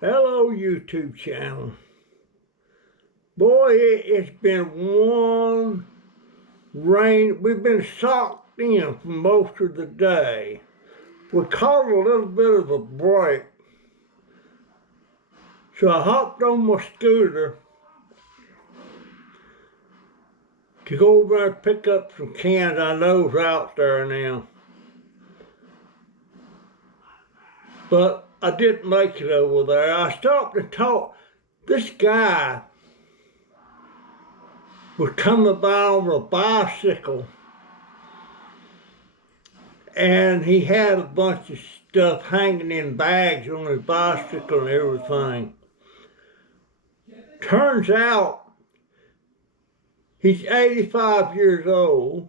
Hello, YouTube channel. Boy, it's been one rain. We've been socked in for most of the day. We caught a little bit of a break. So I hopped on my scooter to go over there and pick up some cans I know's out there now. But I didn't make it over there. I stopped to talk. This guy was coming by on a bicycle, and he had a bunch of stuff hanging in bags on his bicycle and everything. Turns out he's 85 years old.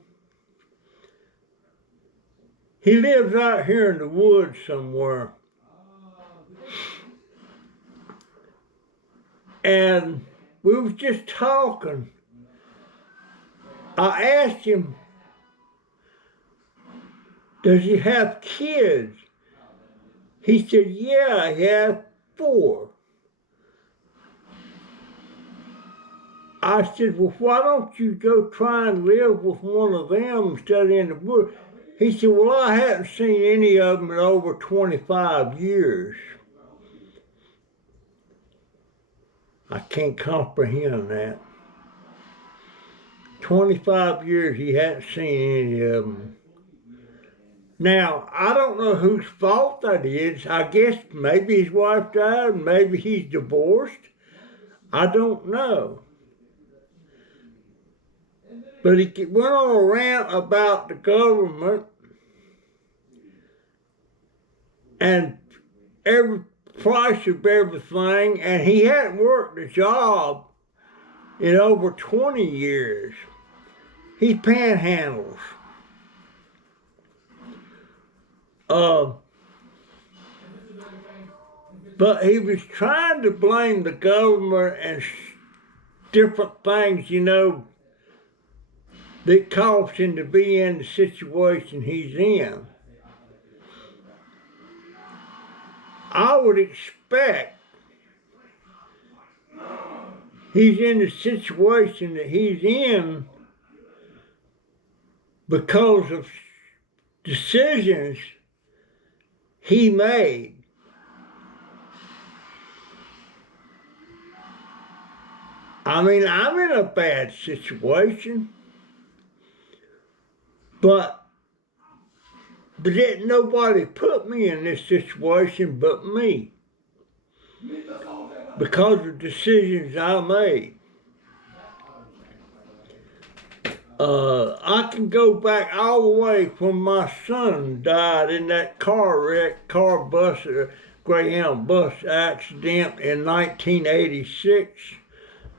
He lives out here in the woods somewhere. And we was just talking. I asked him, does he have kids? He said, yeah, he has 4. I said, well, why don't you go try and live with one of them instead of in the woods? He said, well, I haven't seen any of them in over 25 years. I can't comprehend that. 25 years he hadn't seen any of them. Now, I don't know whose fault that is. I guess maybe his wife died, maybe he's divorced. I don't know. But he went on a rant about the government and every price of everything, and he hadn't worked a job in over 20 years. He panhandles. But he was trying to blame the government and different things, you know, that caused him to be in the situation he's in. I would expect he's in the situation that he's in because of decisions he made. I mean, I'm in a bad situation, but didn't nobody put me in this situation but me because of decisions I made. I can go back all the way when my son died in that Greyhound bus accident in 1986,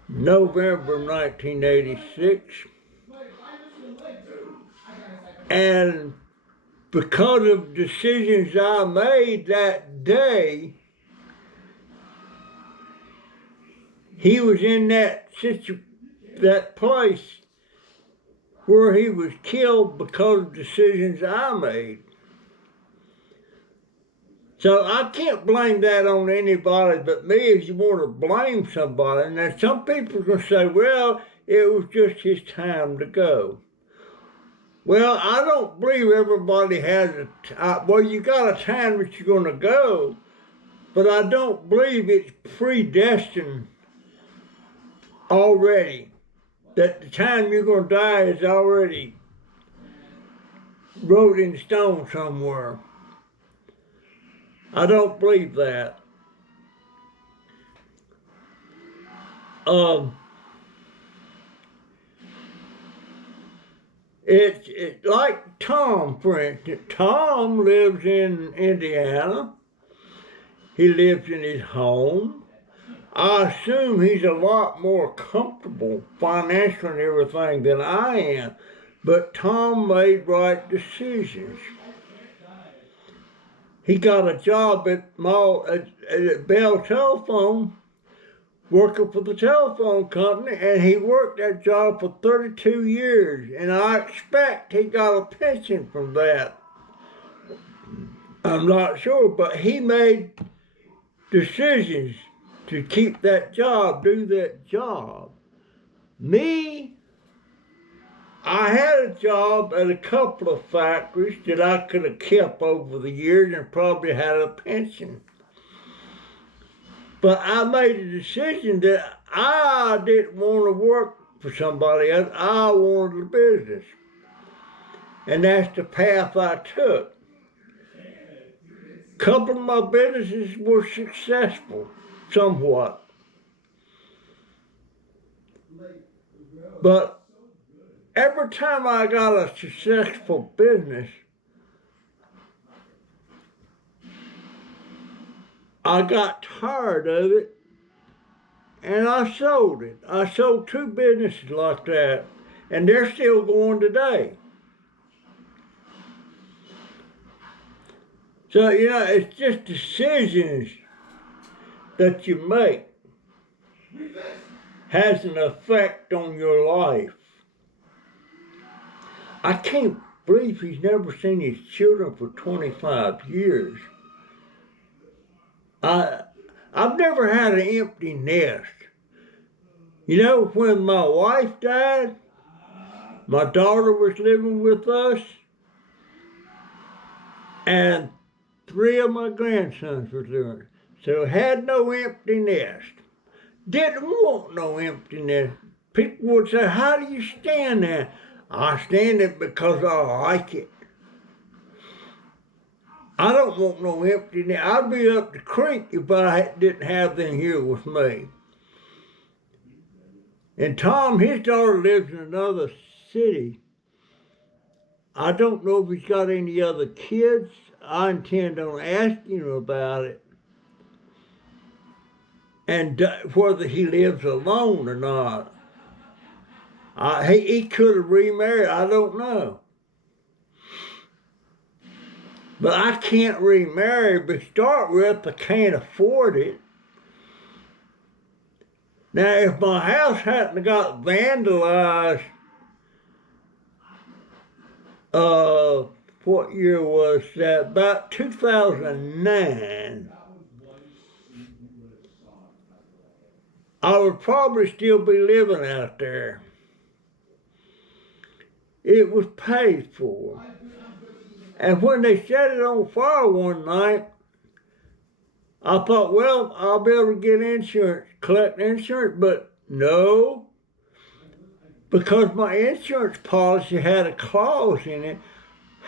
November 1986. And because of decisions I made that day, he was in that place where he was killed because of decisions I made. So I can't blame that on anybody but me if you want to blame somebody. Now some people are going to say, well, it was just his time to go. Well, I don't believe everybody has well, you got a time that you're going to go, but I don't believe it's predestined already, that the time you're going to die is already wrote in stone somewhere. I don't believe that. It's like Tom, for instance. Tom lives in Indiana. He lives in his home. I assume he's a lot more comfortable financially and everything than I am. But Tom made right decisions. he got a job at Bell Telephone, working for the telephone company, and he worked that job for 32 years, and I expect he got a pension from that. I'm not sure, but he made decisions to keep that job, do that job. Me, I had a job at a couple of factories that I could have kept over the years and probably had a pension. But I made a decision that I didn't want to work for somebody else. I wanted a business. And that's the path I took. A couple of my businesses were successful, somewhat. But every time I got a successful business, I got tired of it and I sold it. I sold 2 businesses like that, and they're still going today. So, it's just decisions that you make has an effect on your life. I can't believe he's never seen his children for 25 years. I've never had an empty nest. When my wife died, my daughter was living with us, and 3 of my grandsons were living. So had no empty nest. Didn't want no empty nest. People would say, how do you stand there? I stand it because I like it. I don't want no empty nest. I'd be up the creek if I didn't have them here with me. And Tom, his daughter lives in another city. I don't know if he's got any other kids. I intend on asking him about it. And whether he lives alone or not. He could have remarried, I don't know. But I can't remarry, but start with, I can't afford it. Now, if my house hadn't got vandalized, what year was that? About 2009. I would probably still be living out there. It was paid for. And when they set it on fire one night, I thought, well, I'll be able to get insurance, collect insurance, but no, because my insurance policy had a clause in it,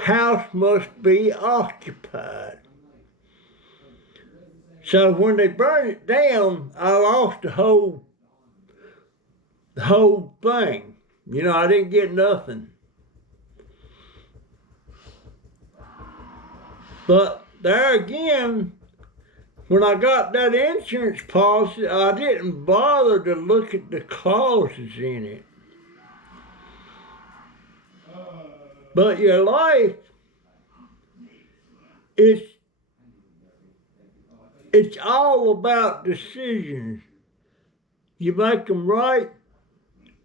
house must be occupied. So when they burned it down, I lost the whole thing. I didn't get nothing. But there again, when I got that insurance policy, I didn't bother to look at the clauses in it. But your life, it's all about decisions. You make them right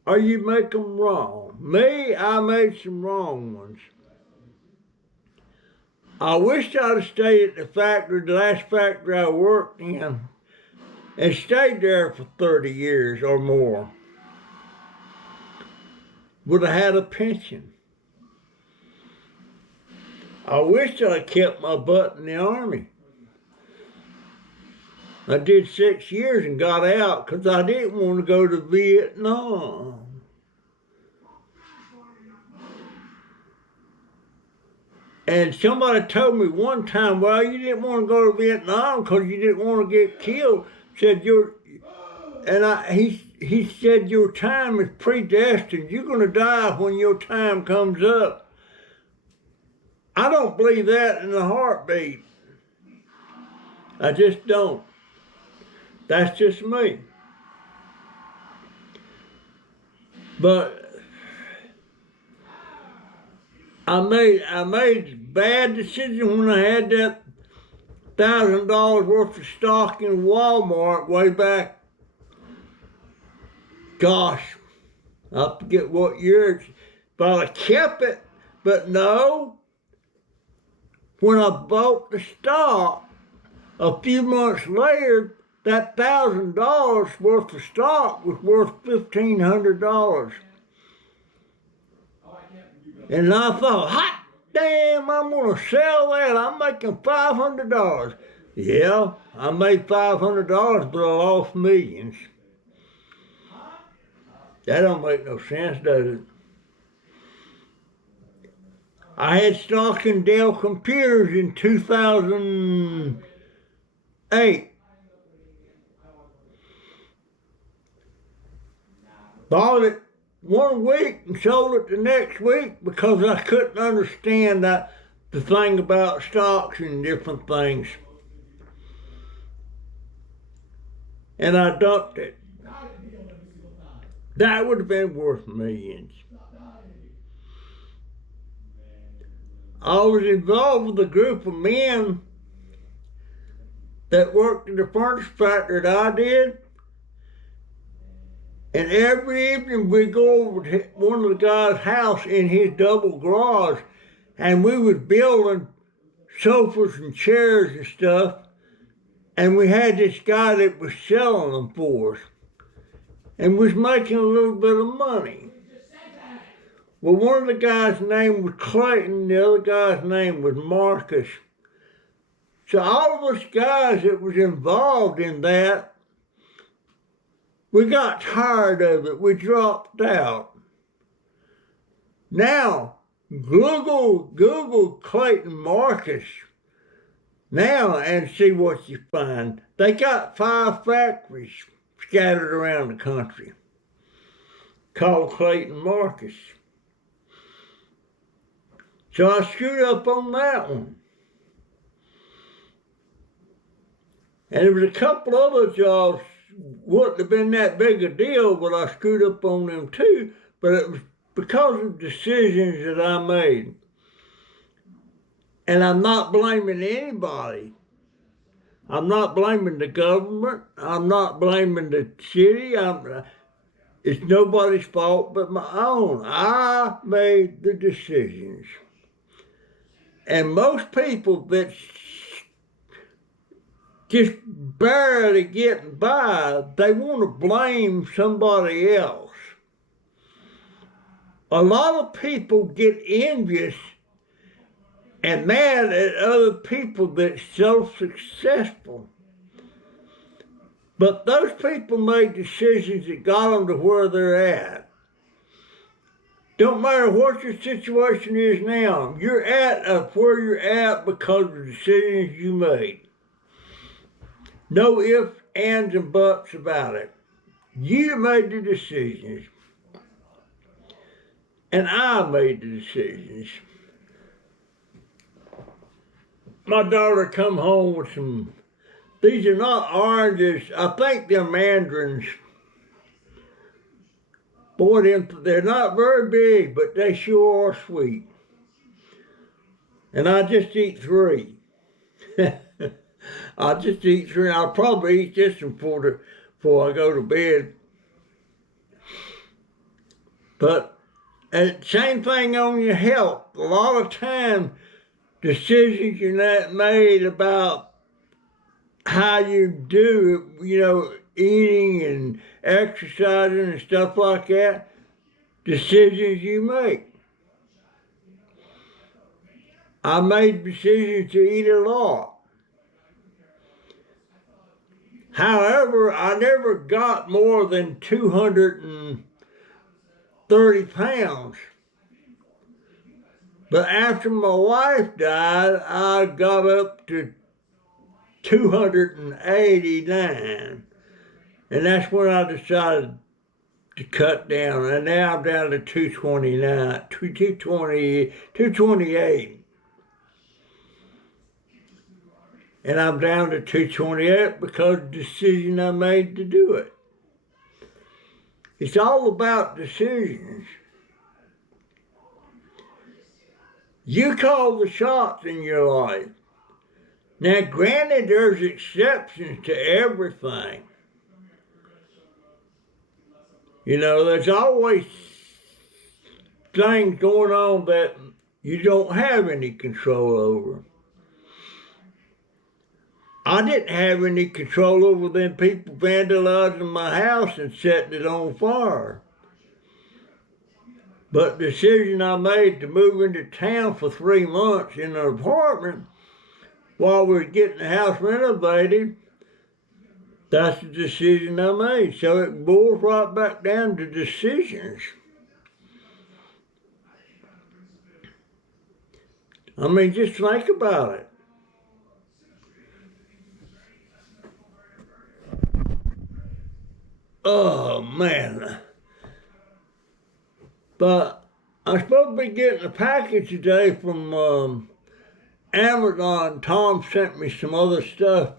or you make them wrong. Me, I made some wrong ones. I wish I'd have stayed at the factory, the last factory I worked in, and stayed there for 30 years or more. Would have had a pension. I wish I kept my butt in the Army. I did 6 years and got out because I didn't want to go to Vietnam. And somebody told me one time, well, you didn't want to go to Vietnam because you didn't want to get killed. Said he said your time is predestined. You're going to die when your time comes up. I don't believe that in a heartbeat. I just don't. That's just me. But I made bad decisions when I had $1,000 worth of stock in Walmart way back, gosh, I forget what year, but I kept it. But no, when I bought the stock, a few months later, that $1,000 worth of stock was worth $1,500. And I thought, hot damn, I'm gonna sell that. I'm making $500. Yeah, I made $500, but I lost millions. That don't make no sense, does it? I had stock in Dell Computers in 2008. Bought it 1 week and sold it the next week because I couldn't understand the thing about stocks and different things. And I dumped it. That would have been worth millions. I was involved with a group of men that worked in the furniture factory that I did. And every evening we'd go over to one of the guys' house in his double garage, and we was building sofas and chairs and stuff. And we had this guy that was selling them for us and was making a little bit of money. Well, one of the guys' name was Clayton, the other guy's name was Marcus. So all of us guys that was involved in that, we got tired of it. We dropped out. Now, Google Clayton Marcus now and see what you find. They got 5 factories scattered around the country called Clayton Marcus. So I screwed up on that one. And there was a couple other jobs wouldn't have been that big a deal, but I screwed up on them too. But it was because of decisions that I made. And I'm not blaming anybody. I'm not blaming the government. I'm not blaming the city. It's nobody's fault but my own. I made the decisions. And most people that's just barely getting by, they want to blame somebody else. A lot of people get envious and mad at other people that's so successful. But those people made decisions that got them to where they're at. Don't matter what your situation is now, you're at where you're at because of the decisions you made. No ifs, ands, and buts about it. You made the decisions. And I made the decisions. My daughter come home with some, these are not oranges, I think they're mandarins. Boy, they're not very big, but they sure are sweet. And I just eat 3. I just eat 3. I'll probably eat this one before I go to bed. But same thing on your health. A lot of time, decisions you're not made about how you do, eating and exercising and stuff like that, decisions you make. I made decisions to eat a lot. However, I never got more than 230 pounds. But after my wife died, I got up to 289. And that's when I decided to cut down. And now I'm down to 228. And I'm down to 228 because of the decision I made to do it. It's all about decisions. You call the shots in your life. Now, granted, there's exceptions to everything. You know, there's always things going on that you don't have any control over. I didn't have any control over them people vandalizing my house and setting it on fire. But the decision I made to move into town for 3 months in an apartment while we were getting the house renovated, that's the decision I made. So it boils right back down to decisions. I mean, just think about it. Oh, man. But I'm supposed to be getting a package today from Amazon. Tom sent me some other stuff.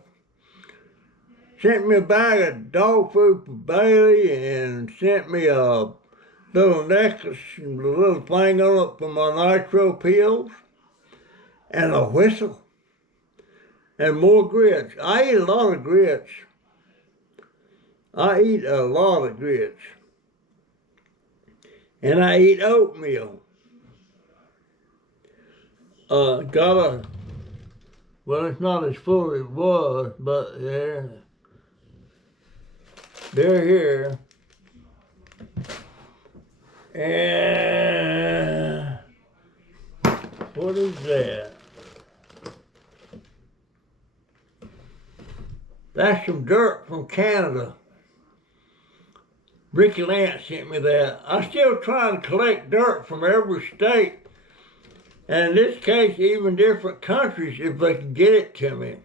Sent me a bag of dog food for Bailey and sent me a little necklace and a little thing on it for my nitro pills and a whistle and more grits. I eat a lot of grits. I eat a lot of grits. And I eat oatmeal. Well, it's not as full as it was, but they're here. And what is that? That's some dirt from Canada. Ricky Lance sent me that. I'm still trying to collect dirt from every state, and in this case, even different countries, if they can get it to me.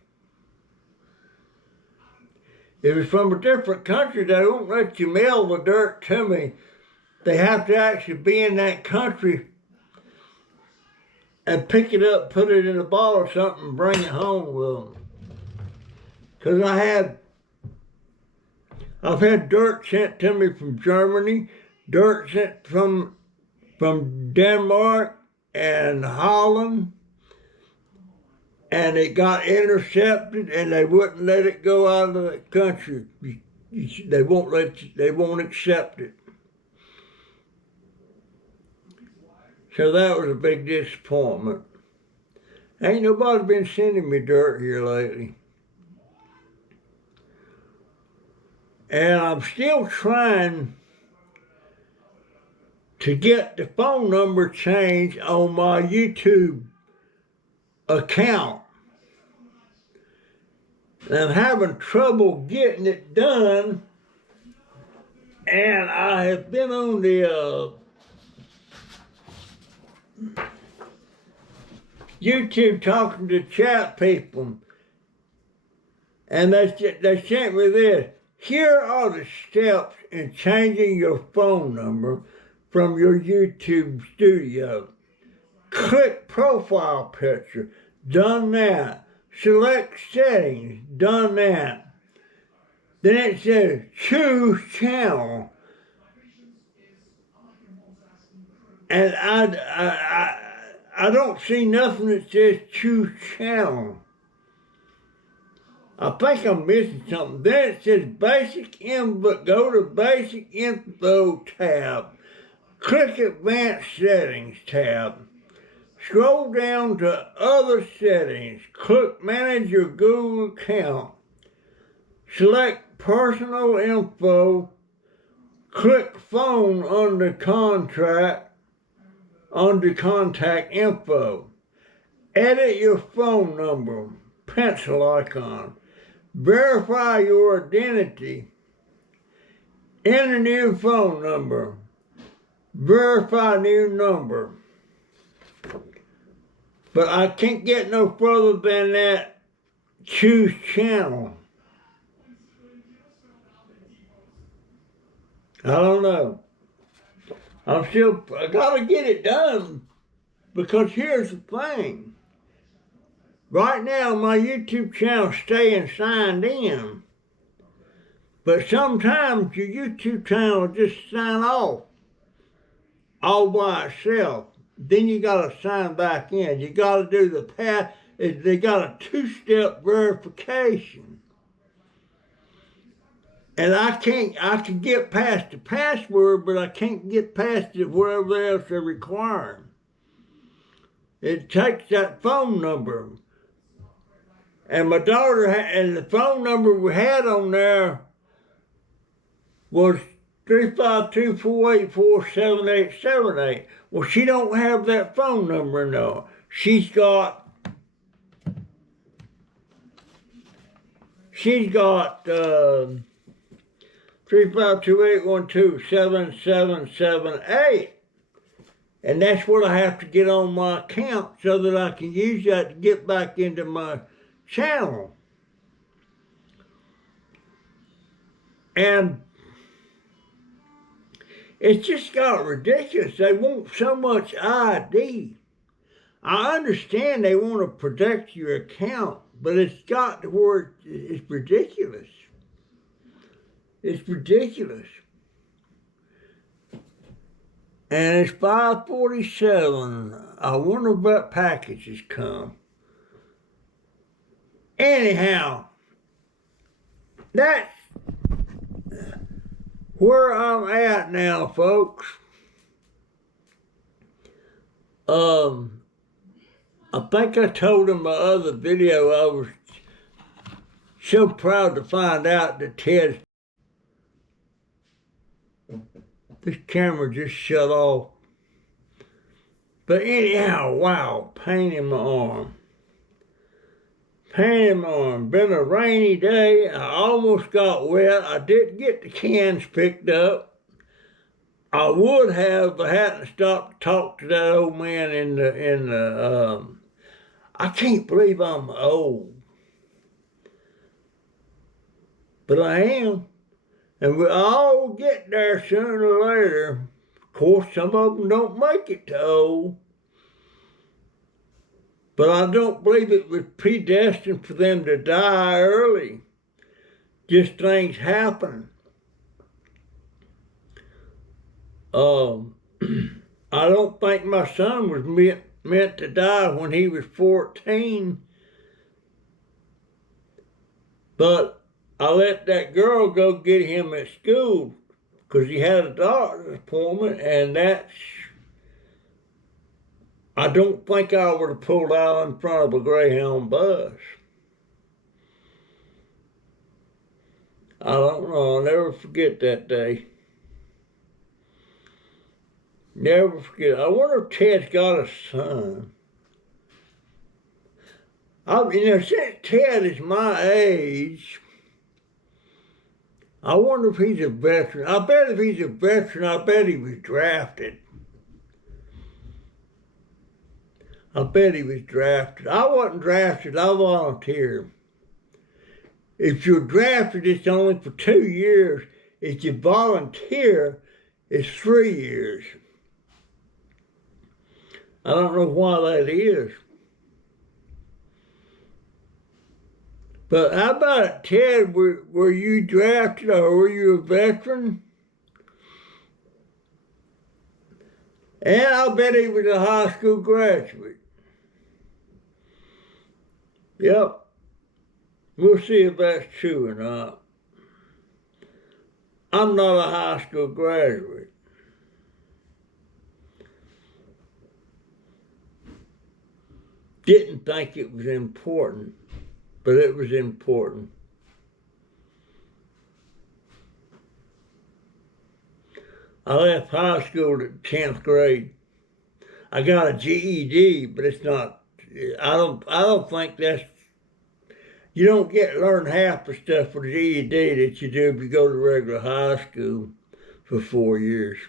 If it's from a different country, they won't let you mail the dirt to me. They have to actually be in that country and pick it up, put it in a bottle or something, and bring it home with them. Because I've had dirt sent to me from Germany, dirt sent from Denmark and Holland, and it got intercepted, and they wouldn't let it go out of the country. They won't accept it. So that was a big disappointment. Ain't nobody been sending me dirt here lately. And I'm still trying to get the phone number changed on my YouTube account. And I'm having trouble getting it done. And I have been on the YouTube talking to chat people. And they sent me this. Here are the steps in changing your phone number from your YouTube studio. Click profile picture, done that. Select settings, done that. Then it says choose channel. And I don't see nothing that says choose channel. I think I'm missing something. Then it says basic info. Go to basic info tab. Click advanced settings tab. Scroll down to other settings. Click manage your Google account. Select personal info. Click phone under contact info. Edit your phone number. Pencil icon. Verify your identity. Enter new phone number. Verify new number. But I can't get no further than that. Choose channel. I don't know. I gotta get it done, because here's the thing. Right now, my YouTube channel's staying signed in, but sometimes your YouTube channel will just sign off all by itself. Then you gotta sign back in. You gotta do the they got a two-step verification. And I can get past the password, but I can't get past it wherever else they're requiring. It takes that phone number. And my daughter, and the phone number we had on there was 352-484-7878. Well, she don't have that phone number no. She's got 352-812-7778. And that's what I have to get on my account so that I can use that to get back into my channel. And it's just got ridiculous. They want so much ID. I understand they want to protect your account, but it's got to where it's ridiculous. It's ridiculous. And it's 5:47. I wonder if that package has come. Anyhow, that's where I'm at now, folks. I think I told in my other video I was so proud to find out that this camera just shut off. But anyhow, wow, pain in my arm. Pain in my arm. Been a rainy day. I almost got wet. I didn't get the cans picked up. I would have if I hadn't stopped to talk to that old man in the I can't believe I'm old. But I am. And we all get there sooner or later. Of course, some of them don't make it to old. But I don't believe it was predestined for them to die early. Just things happen. I don't think my son was meant to die when he was 14. But I let that girl go get him at school because he had a doctor's appointment, and I don't think I would have pulled out in front of a Greyhound bus. I don't know. I'll never forget that day. Never forget. I wonder if Ted's got a son. Since Ted is my age, I wonder if he's a veteran. I bet if he's a veteran, I bet he was drafted. I bet he was drafted. I wasn't drafted, I volunteered. If you're drafted, it's only for 2 years. If you volunteer, it's 3 years. I don't know why that is. But how about it, Ted? Were you drafted or were you a veteran? And I bet he was a high school graduate. Yep. We'll see if that's true or not. I'm not a high school graduate. Didn't think it was important, but it was important. I left high school at 10th grade. I got a GED, but it's not, I don't think that's, you don't learn half the stuff with a GED that you do if you go to regular high school for 4 years.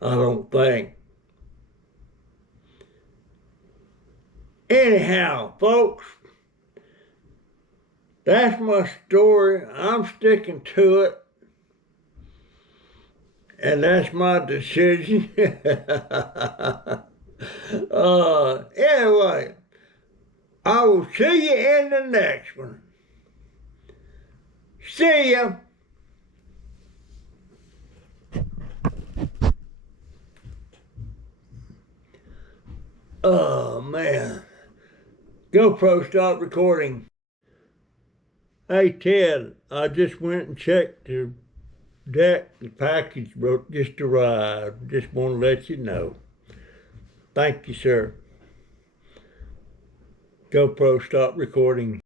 I don't think. Anyhow, folks, that's my story. I'm sticking to it. And that's my decision. Anyway, I will see you in the next one. See ya. Oh, man. GoPro, stop recording. Hey Ted, I just went and checked the deck. The package just arrived. Just want to let you know. Thank you, sir. GoPro, stop recording.